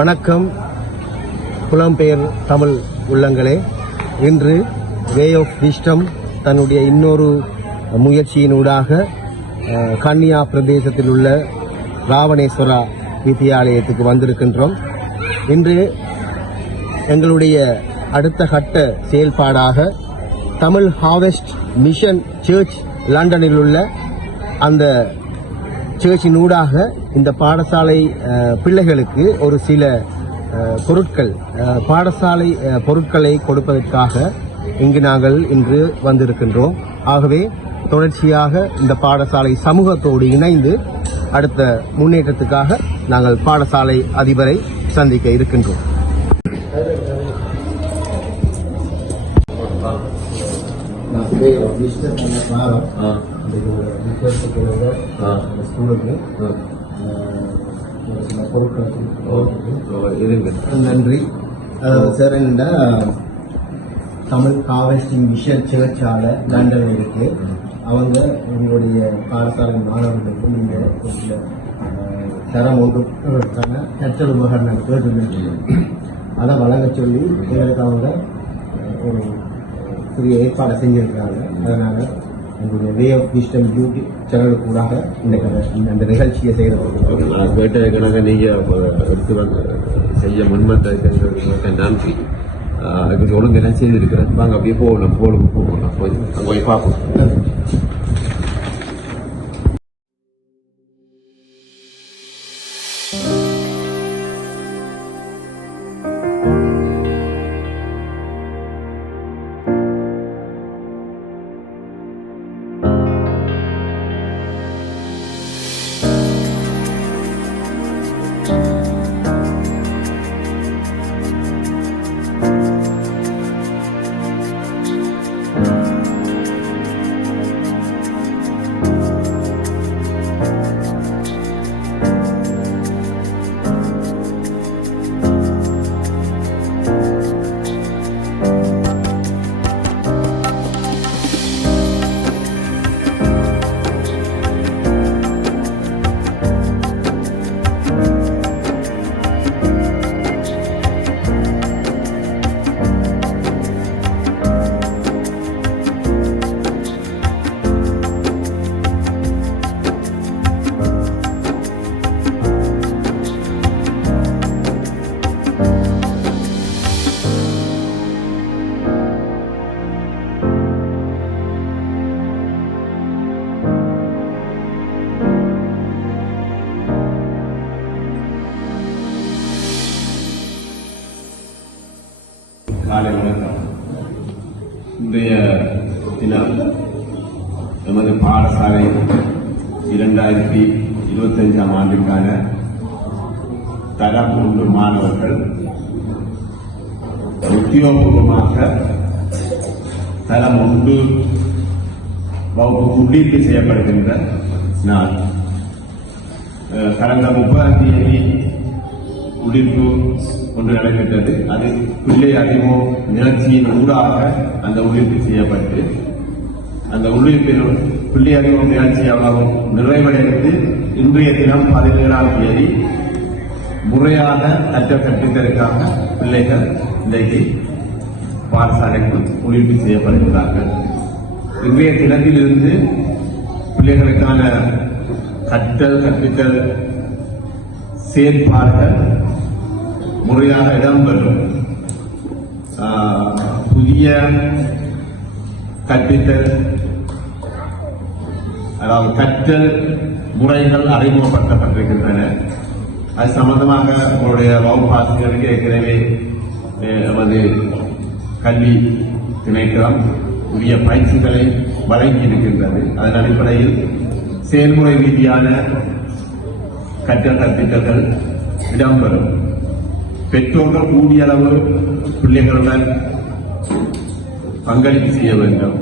வணக்கம் புலம்பெயர் தமிழ் உள்ளங்களே. இன்று வே ஆஃப் விஸ்டம் தன்னுடைய இன்னொரு முயற்சியினூடாக கன்னியா பிரதேசத்தில் உள்ள ராவணேஸ்வரா வித்தியாலயத்துக்கு வந்திருக்கின்றோம். இன்று எங்களுடைய அடுத்த கட்ட செயல்பாடாக தமிழ் ஹார்வெஸ்ட் மிஷன் சர்ச் லண்டனில் உள்ள அந்த சர்ச்சினூடாக இந்த பாடசாலை பிள்ளைகளுக்கு ஒரு சில பொருட்கள் பாடசாலை பொருட்களை கொடுப்பதற்காக இங்கு நாங்கள் இன்று வந்திருக்கின்றோம். ஆகவே தொடர்ச்சியாக இந்த பாடசாலை சமூகத்தோடு இணைந்து அடுத்த முன்னேற்றத்துக்காக நாங்கள் பாடசாலை அதிபரை சந்திக்க இருக்கின்றோம். நன்றி சார். இந்த தமிழ் ஹார்வெஸ்டிங் மிஷன் சர்ச்சால லண்டன் இருக்கு. அவங்க உங்களுடைய பாடசாலை மாணவர்களுக்கு நீங்க தரம் ஒன்றுக்கான கற்றல் உபகரணம் கேட்டு அதை வழங்க சொல்லி எங்களுக்கு அவங்க ஒரு சிறிய ஏற்பாடு செஞ்சிருக்கிறாங்க. அதனால உங்களுடைய வே ஆஃப் விஸ்டம் யூடியூப் சேனலுக்கு கூடாக இந்த நிகழ்ச்சியை செய்யறது நான் கேட்டதுக்காக நீங்கள் எடுத்து செய்ய முன்வந்ததுக்கு நன்றி. அதுக்கு ஒழுங்கு செய்திருக்கிறேன். வாங்க அப்படியே போகலாம் போய் பார்ப்போம். காலை வணக்கம். இன்றைய தினம் நமது பாடசாலை 2025ஆம் ஆண்டுக்கான தரம் 1 மாணவர்கள் உத்தியோகபூர்வமாக தரம் 1 வகுப்பு உள்ளீட்டு செய்யப்படுகின்ற நாள். கடந்த 30ஆம் தேதி உள்ளீட்டு ஒன்று நடைபெற்றது. அது பிள்ளை அறிவோ நிகழ்ச்சியின் ஊடாக அந்த உள்ளீட்டு செய்யப்பட்டு அந்த உள்ளீட்டில் பிள்ளை அறிவோ நிகழ்ச்சி அவ்வளவு நிறைவடைந்து இன்றைய தினம் 17ஆம் தேதி முறையாக கற்பித்தலுக்காக பிள்ளைகள் இன்றைக்கு பாடசாலைக்கு உள்ளீட்டு செய்யப்படுகிறார்கள். இன்றைய தினத்திலிருந்து பிள்ளைகளுக்கான கற்பித்தல் செயற்பாடுகள் முறையாக இடம்பெறும். புதிய கற்பித்தல் அதாவது கற்றல் முறைகள் அறிமுகப்படுத்தப்பட்டிருக்கின்றன. அது சம்பந்தமாக உங்களுடைய வகுப்பாசிரியர்களுக்கு ஏற்கனவே நமது கல்வி திணைக்களம் உரிய பயிற்சிகளை வழங்கி இருக்கின்றது. அதன் அடிப்படையில் செயல்முறை ரீதியான கற்றல் கற்பித்தல்கள் இடம்பெறும். பெற்றோர்கள் கூடிய அளவு பிள்ளைகளுடன் பங்களிப்பு செய்ய வேண்டும்.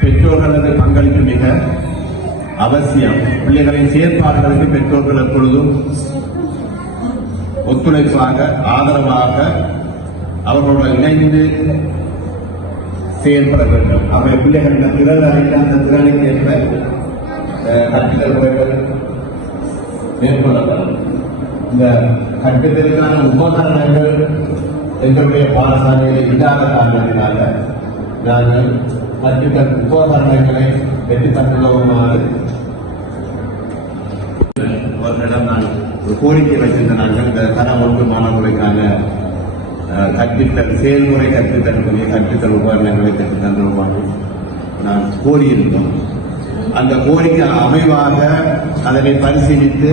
பெற்றோர்களது பங்களிப்பு மிக அவசியம். பிள்ளைகளின் செயற்பாடுகளுக்கு பெற்றோர்கள் எப்பொழுதும் ஒத்துழைப்பாக ஆதரவாக அவர்களுடன் இணைந்து செயல்பட வேண்டும். அவை பிள்ளைகளின் திறன் அறிந்த அந்த திறனுக்கு ஏற்ப கற்பித்தல் முறைகள் மேற்கொள்ளப்படும். இந்த கற்பித்தலுக்கான உபகரணங்கள் எங்களுடைய பாடசாலையில் இல்லாத காரணத்தினால நாங்கள் கற்பித்தல் உபகரணங்களை வெற்றி தந்துள்ளோமாறு அவர்களிடம் நான் ஒரு கோரிக்கை வைத்திருந்த நாங்கள் இந்த தரம் 1 மாணவர்களுக்கான கற்பித்தல் செயல்முறை கற்பித்தல் உபகரணங்களை பெற்று தந்துள்ளோமாறு நான் கோரியிருந்தோம். அந்த கோரிக்கை அமைவாக அதனை பரிசீலித்து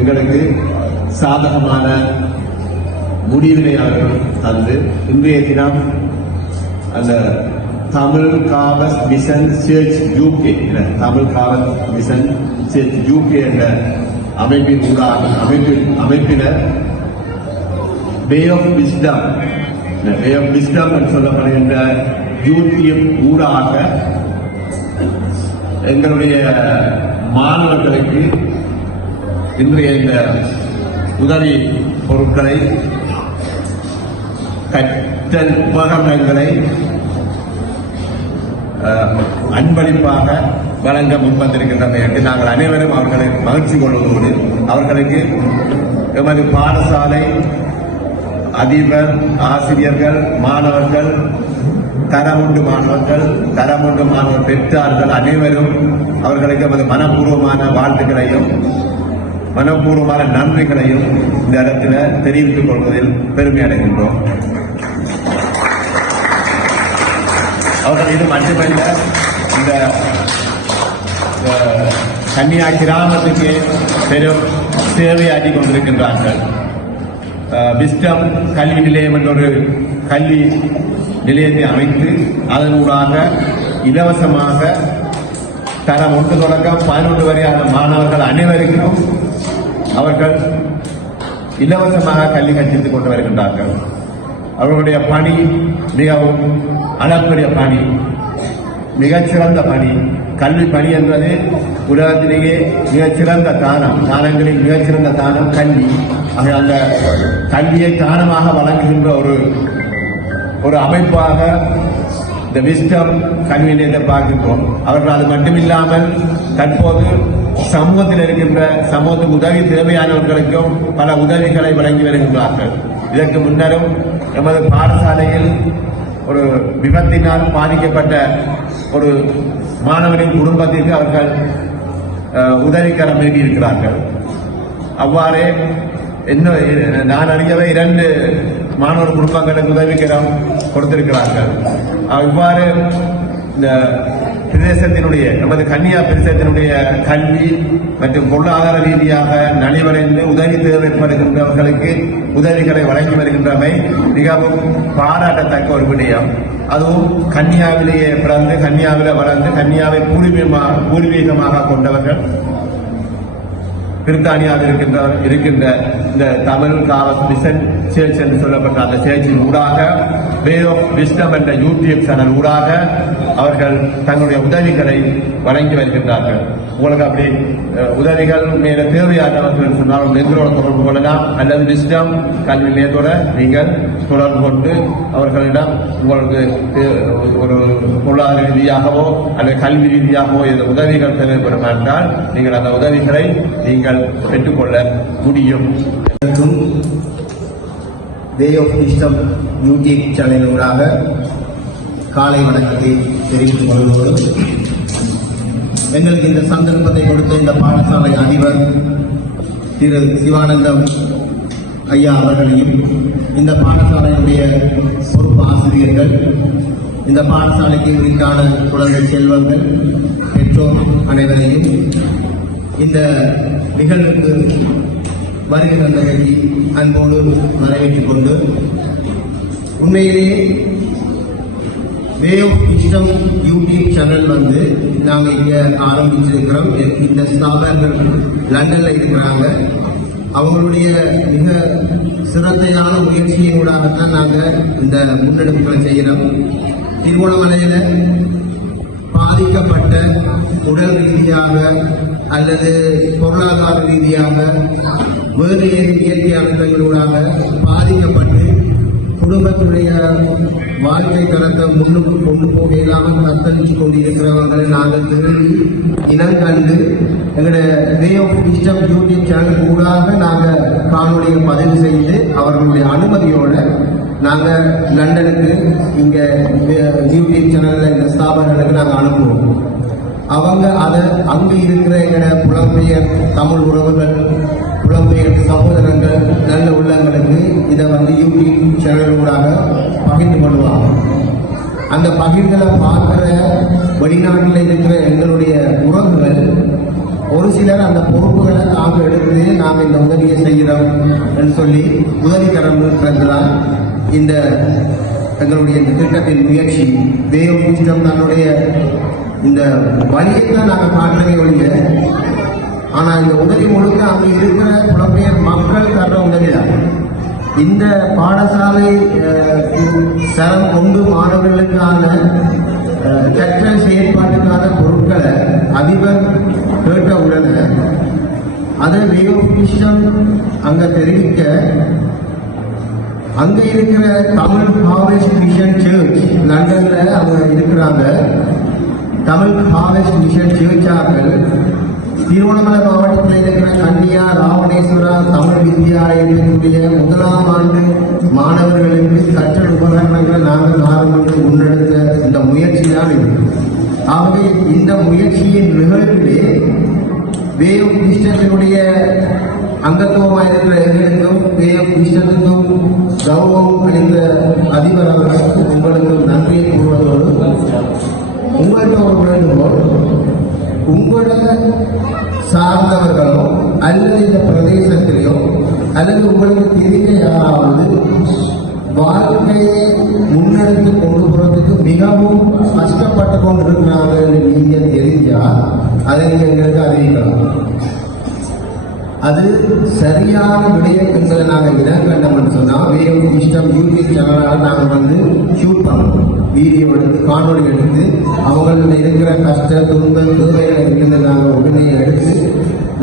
எங்களுக்கு சாதகமான முடிவினை அவர்கள் தந்து இன்றைய தினம் அந்த தமிழ் காவஸ் மிஷன் சேர்ச் யூகே என்ற அமைப்பின் அமைப்பினர் வே ஆஃப் விஸ்டம் என்று சொல்லப்படுகின்ற யூடியூப் ஊடாக எங்களுடைய மாணவர்களுக்கு இன்றைய இந்த உதவி பொருட்களை கற்றல் உபகரணங்களை அன்பளிப்பாக வழங்க முன்வந்திருக்கின்றன என்று நாங்கள் அனைவரும் அவர்களை மகிழ்ச்சி கொள்வதோடு அவர்களுக்கு எமது பாடசாலை அதிபர், ஆசிரியர்கள், மாணவர்கள், தரம் 1 மாணவர் பெற்றார்கள் அனைவரும் அவர்களுக்கு எமது மனப்பூர்வமான வாழ்த்துக்களையும் மனப்பூர்வமான நன்றிகளையும் இந்த இடத்துல தெரிவித்துக் கொள்வதில் பெருமை அடைகின்றோம். அவர்கள் இது மட்டுமல்ல, இந்த கன்னியா கிராமத்துக்கு பெரும் சேவையாற்றி கொண்டிருக்கின்றார்கள். விஸ்டம் கல்வி நிலையம் என்ற ஒரு கல்வி நிலையத்தை அமைத்து அதனூடாக இலவசமாக தரம் 1 தொடக்கம் 11 வரையான மாணவர்கள் அனைவருக்கும் அவர்கள் இலவசமாக கல்வி கற்பித்துக் கொண்டு வருகின்றார்கள். அவர்களுடைய பணி மிகவும் அளப்பரிய பணி, மிகச்சிறந்த பணி. கல்வி பணி என்பது உலகத்திலேயே மிகச்சிறந்த தானங்களில் மிகச்சிறந்த தானம் கல்வி. அந்த கல்வியை தானமாக வழங்குகின்ற ஒரு அமைப்பாக இந்த விஸ்டம் கல்வி நிலையத்தை பார்க்கின்றோம். அவர்கள் அது மட்டுமில்லாமல் தற்போது சமூகத்தில் இருக்கின்ற சமூகத்துக்கு உதவி தேவையானவர்களுக்கும் பல உதவிகளை வழங்கி வருகின்றார்கள். இதற்கு முன்னரும் எமது பாடசாலையில் ஒரு விபத்தினால் பாதிக்கப்பட்ட ஒரு மாணவனின் குடும்பத்திற்கு அவர்கள் உதவிக்கரம் வேண்டியிருக்கிறார்கள். அவ்வாறே நான் அறியவே 2 மாணவர் குடும்பங்களுக்கு உதவிக்கரம் கொடுத்திருக்கிறார்கள். இவ்வாறு இந்த பிரதேசத்தினுடைய நமது கன்னியா பிரதேசத்தினுடைய கல்வி மற்றும் பொருளாதார ரீதியாக நலிவடைந்து உதவி தேவைப்படுகின்றவர்களுக்கு உதவிகளை வழங்கி வருகின்றமை மிகவும் பாராட்டத்தக்க ஒரு விடயம். அதுவும் கன்னியாவிலேயே பிறந்து கன்னியாவில் வளர்ந்து கன்னியாவை பூர்வீகமாக கொண்டவர்கள் பிரித்தானியாவில் இருக்கின்ற இந்த தமிழ் காவஸ் மிஷன் சேர்ச் என்று சொல்லப்பட்ட அந்த சேர்ச்சின் ஊடாக வே ஆஃப் விஸ்டம் என்ற யூடியூப் சேனல் ஊடாக அவர்கள் தங்களுடைய உதவிகளை வழங்கி வருகின்றார்கள். உங்களுக்கு அப்படி உதவிகள் மேல தேவையானவர்கள் சொன்னாலும் எங்களோட தொடர்பு கொள்ளலாம், அல்லது விஸ்டம் கல்வி நிலையத்தோட நீங்கள் தொடர்பு கொண்டு அவர்களிடம் உங்களுக்கு ஒரு பொருளாதார ரீதியாகவோ அல்லது கல்வி ரீதியாகவோ இந்த உதவிகள் தேவைப்படும் என்றால் நீங்கள் அந்த உதவிகளை நீங்கள் பெற்றுக்கொள்ள முடியும். வே ஆஃப் விஸ்டம் யூடியூப் சேனலூடாக காலை வணக்கத்தை தெரிவித்துக் கொள்வோம். எங்களுக்கு இந்த சந்தர்ப்பத்தை கொடுத்த இந்த பாடசாலை அதிபர் திரு சிவானந்தம் ஐயா அவர்களையும், இந்த பாடசாலையுடைய பொறுப்பு ஆசிரியர்கள், இந்த பாடசாலைக்கு உரித்தான குழந்தை செல்வங்கள், பெற்றோர் அனைவரையும் இந்த நிகழ்வுக்கு வருகை தந்தவர்களை அன்போடு வரவேற்றுக் கொண்டு, உண்மையிலேயே way of wisdom YouTube channel நாங்கள் இங்கே ஆரம்பிச்சிருக்கிறோம். இந்த ஸ்தாபகர்கள் லண்டன்ல இருக்கிறாங்க. அவங்களுடைய மிக சிரத்தையான முயற்சியினூடாகத்தான் நாங்கள் இந்த முன்னெடுப்புகளை செய்கிறோம். திருகோணமலையில பாதிக்கப்பட்ட உடல் ரீதியாக அல்லது பொருளாதார ரீதியாக வேறு இயற்கை அழுத்தங்களூடாக பாதிக்கப்பட்டு குடும்பத்துடைய வாழ்க்கை தரத்தை முன்னுக்கு கொண்டு போக இல்லாமல் தத்தளிச்சு கொண்டிருக்கிறவர்களை நாங்கள் திரும்பி இனம் கண்டு எங்களுடைய way of wisdom YouTube channel ஊடாக நாங்கள் காணொலியை பதிவு செய்து அவர்களுடைய அனுமதியோடு நாங்கள் லண்டனுக்கு இங்கே யூடியூப் சேனலில் இந்த ஸ்தாபனங்களுக்கு நாங்கள் அனுப்புவோம். அவங்க அதை அங்கே இருக்கிற எங்களோட புலம்பெயர் தமிழ் உறவுகள், புலம்பெயர் சகோதரங்கள், நல்ல உள்ளங்களுக்கு இதை யூடியூப் சேனலூடாக பகிர்ந்து கொள்வாங்க. அந்த பகிர்களை பார்க்குற வெளிநாட்டில் இருக்கிற எங்களுடைய உறவுகள் ஒரு சிலர் அந்த பொறுப்புகளை நாங்கள் எடுத்து நாங்கள் இந்த உதவியை செய்கிறோம் என்று சொல்லி உதவி தரம்ன்றதுதான் இந்த எங்களுடைய இந்த திட்டத்தின் முயற்சி. வே ஆஃப் விஸ்டம் தன்னுடைய இந்த வழியைத்தான் நாங்கள் காட்டுறதே ஒழிய, ஆனால் இந்த உதவி முழுக்க அங்கே இருக்கிற புலம்பெயர் மக்கள் தர்ற உதவி தான். இந்த பாடசாலை தரம் கொண்டு மாணவர்களுக்கான கற்றல் செயற்பாட்டுக்கான பொருட்களை அதிபர் கேட்ட உடனே அதை வே ஆஃப் விஸ்டம் அங்கே தெரிவிக்க அங்கே இருக்கிற தமிழ் ஹார்வெஸ்ட் மிஷன் சர்ச் லண்டன்ல அவங்க இருக்கிறாங்க. தமிழ் ஹார்வெஸ்ட் மிஷன் சர்ச்சார்கள் திருவண்ணாமலை மாவட்டத்தில் இருக்கிற கன்னியா ராவணேஸ்வரா தமிழ் வித்யாலயத்தினுடைய 1ஆம் ஆண்டு மாணவர்களுக்கு கற்றல் உபகரணங்களை நாங்கள் ஆரம்பித்து முன்னெடுத்த இந்த முயற்சி தான் இது. ஆகவே இந்த முயற்சியின் நிகழ்விலே வே ஆஃப் விஸ்டத்தினுடைய அங்கத்துவமாக இருக்கிற எங்களுக்கும் வே ஆஃப் விஸ்டத்துக்கும் கௌரவம் அளித்த அதிபர் அவர்களுக்கு உங்களுக்கும் நன்றியை கூறுவதோடு உங்கள்கிட்ட ஒரு வேண்டுகோள், உங்களோட சார்ந்தவர்களோ அல்லது இந்த பிரதேசத்திலோ அல்லது உங்களுக்கு தெரிந்த யாராவது வாழ்க்கையை முன்னெடுத்து கொண்டு போறதுக்கு மிகவும் கஷ்டப்பட்டு கொண்டிருக்கிறாங்க நீங்கள் தெரிஞ்சால் அதை நீங்கள் எங்களுக்கு அறிவிக்கலாம். அது சரியான விடயங்களை நாங்கள் இடம் கண்டோம்னு சொன்னால் வே ஆஃப் விஸ்டம் யூடியூப் சேனலால் நாங்கள் ஷூட் பண்ணுவோம், வீடியோ எடுத்து காணொலி எடுத்து அவங்கள இருக்கிற கஷ்ட துன்ப தேவைகள் இருக்கின்ற நாங்கள் உடனே எடுத்து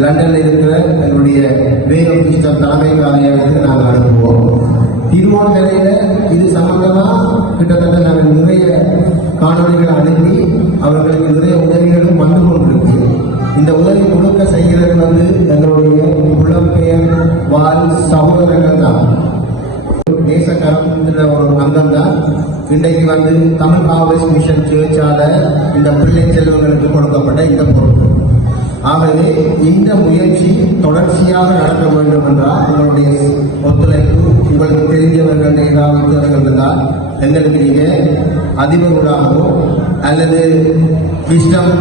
லண்டனில் இருக்கிற என்னுடைய வே ஆஃப் விஸ்டம் தலைமை காரியாலயத்துக்கு நாங்கள் அனுப்புவோம். திருவோணமலையில் இது சம்பந்தமாக கிட்டத்தட்ட நாங்கள் நிறைய காணொலிகளை அனுப்பி அவர்களுக்கு நிறைய உதவிகளும் வந்து கொண்டிருக்கு. இந்த உதவி முழுக்க செய்கிறது எங்களுடைய புலம்பெயர் வாழ் சகோதரர்கள் தான். தேசக்கரம் ஒரு அங்கம் தான் இன்றைக்கு தமிழ் ஹார்வெஸ்ட் மிஷன் சர்ச்சால இந்த பிள்ளை செல்வங்களுக்கு கொடுக்கப்பட்ட இந்த பொருட்கள். ஆகவே இந்த முயற்சி தொடர்ச்சியாக நடக்க வேண்டும் என்றால் உங்களுடைய ஒத்துழைப்பு, உங்களுக்கு தெரிஞ்சவர்கள் ஏதாவது இருந்தால் எங்களுக்கு நீங்கள் அதிபர்களாகவோ அல்லது விஸ்டம்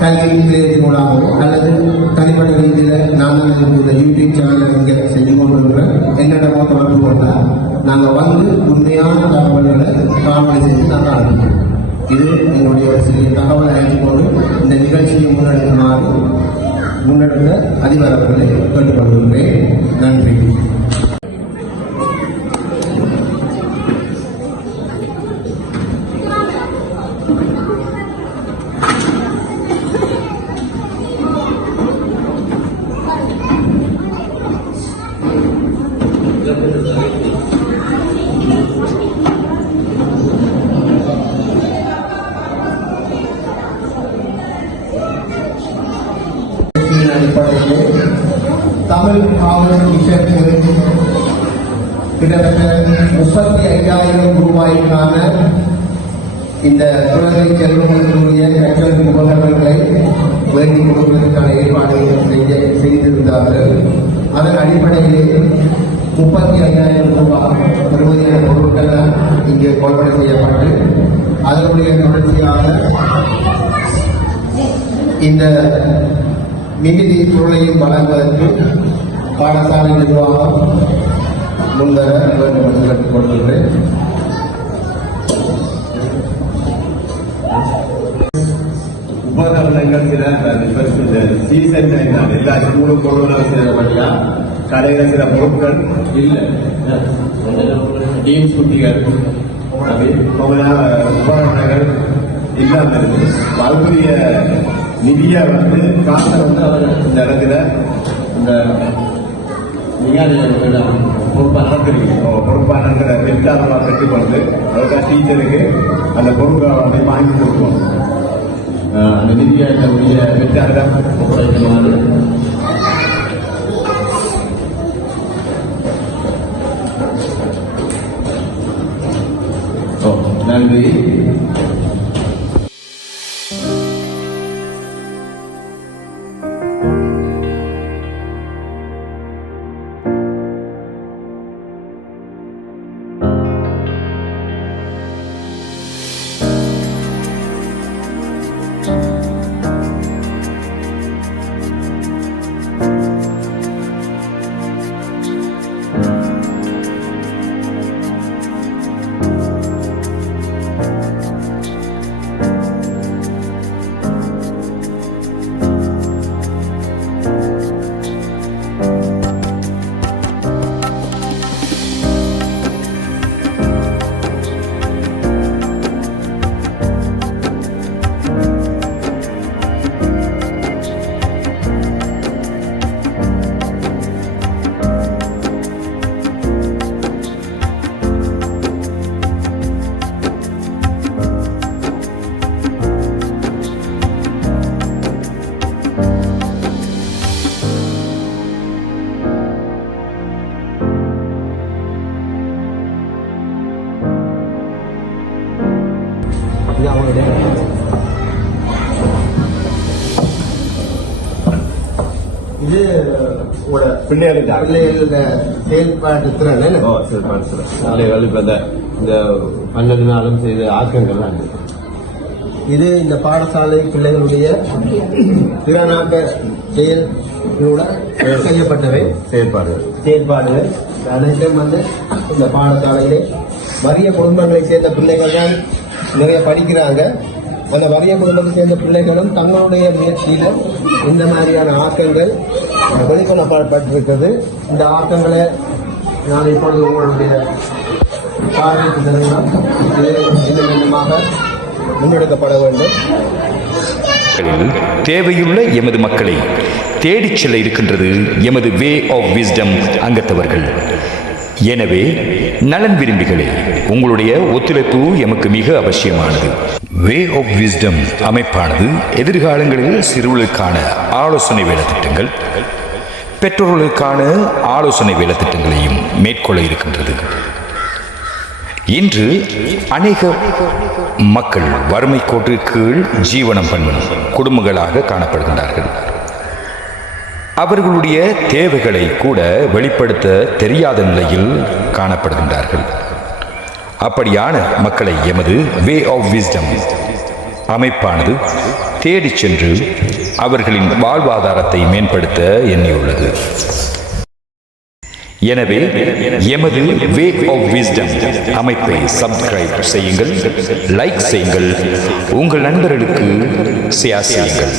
கல்வி நிலையத்தினூடாகவோ அல்லது தனிப்பட்ட ரீதியில் நாங்கள் இந்த யூடியூப் சேனலில் இங்கே செய்து கொண்டிருக்கிற என்னிடமோ தொடர்பு கொண்டால் நாங்கள் உண்மையான தகவல்களை காணொலி செய்து நாங்கள் அனுப்புகிறோம். இது என்னுடைய சிறிய தகவலை அழைத்துக் கொண்டு இந்த நிகழ்ச்சியை முன்னெடுத்த அதிபர் அவர்களை கேட்டுக்கொள்கின்றேன். நன்றி. தமிழ் ஹார்வெஸ்ட் மிஷன் கிட்டத்தட்ட 35,000 ரூபாய்க்கான இந்த குழந்தை செல்வங்களுடைய கற்றல் உபகரணங்களை வேண்டிக் கொடுப்பதற்கான ஏற்பாடுகளை செய்திருந்தார்கள். அதன் அடிப்படையிலே 35,000 ரூபாய் பெறுமதியான பொருட்கள் இங்கே கொள்வனை செய்யப்பட்டு அதனுடைய தொடர்ச்சியாக இந்த நிதி பொருளையும் வழங்குவதற்கு பாடசாலை நிர்வாகம் முன்வர வேண்டும் என்று கேட்டுக் கொள்கின்றேன். உபகரணங்கள் சில சீசன் எல்லா ஸ்கூலும் கொள்வனவு செய்யப்பட்டால் கடையில் சில பொருட்கள் இல்லை, டீம் குட்டிகள் உபகரணங்கள் இல்லாமல் இருக்குது. அதுக்குரிய நிதியை வந்து காசை வந்து அவர் இந்த இடத்துல இந்த பொறுப்பாளர்களை பெற்றாரமாக கற்றுக்கொண்டு அதுக்காக டீச்சருக்கு அந்த பொருட்களை வந்து வாங்கி கொடுக்கணும். அந்த நிதியை பெற்றாரிடம் ஒப்படைக்கணுமாறு நன்றி. இது அவங்களுடைய இது உங்களோட பிள்ளைகளோட செயல்பாட்டு திறன். செயல்பாட்டு திறன் பிள்ளைகள் இப்போ இந்த 12 நாளும் செய்த ஆக்கங்கள் தான் இது இந்த பாடசாலை பிள்ளைகளுடைய திறனாக்க செயலோட செய்யப்பட்டவை செயல்பாடுகள் அனைத்தும் வந்து இந்த பாடசாலையிலே வறிய குடும்பங்களை சேர்ந்த பிள்ளைகள் தான் நிறைய படிக்கிறாங்க. அந்த வறிய குடும்பத்தை சேர்ந்த பிள்ளைகளும் தங்களுடைய முயற்சியில இந்த மாதிரியான ஆக்கங்கள் வெளிக்கொள்ளப்பட்டிருக்கிறது. இந்த ஆக்கங்களை நான் இப்பொழுது உங்களுடைய பார்வைக்கு தருகிறோம். இது இன்னும் கொஞ்சமாக முன்னெடுக்கப்பட வேண்டும். தேவையுள்ள எமது மக்களை தேடிச் செல்ல இருக்கின்றது எமது வே ஆஃப் விஸ்டம் அங்கத்தவர்கள். எனவே நலன் விரும்பிகளே, உங்களுடைய ஒத்துழைப்பு எமக்கு மிக அவசியமானது. வே ஆஃப் விஸ்டம் அமைப்பானது எதிர்காலங்களில் சிறுவர்களுக்கான ஆலோசனை வேலை திட்டங்கள், பெற்றோர்களுக்கான ஆலோசனை வேலை திட்டங்களையும் மேற்கொள்ள இருக்கின்றது. இன்று அநேக மக்கள் வறுமை கோட்டு கீழ் ஜீவனம் பண்ணும் குடும்பங்களாக காணப்படுகின்றார்கள். அவர்களுடைய தேவைகளை கூட வெளிப்படுத்த தெரியாத நிலையில் காணப்படுகின்றார்கள். அப்படியான மக்களை எமது வே ஆஃப் விஸ்டம் அமைப்பானது தேடிச் சென்று அவர்களின் வாழ்வாதாரத்தை மேம்படுத்த எண்ணியுள்ளது. எனவே எமது வே ஆஃப் விஸ்டம் அமைப்பை சப்ஸ்கிரைப் செய்யுங்கள், லைக் செய்யுங்கள், உங்கள் நண்பர்களுக்கு ஷேர் செய்யுங்கள்.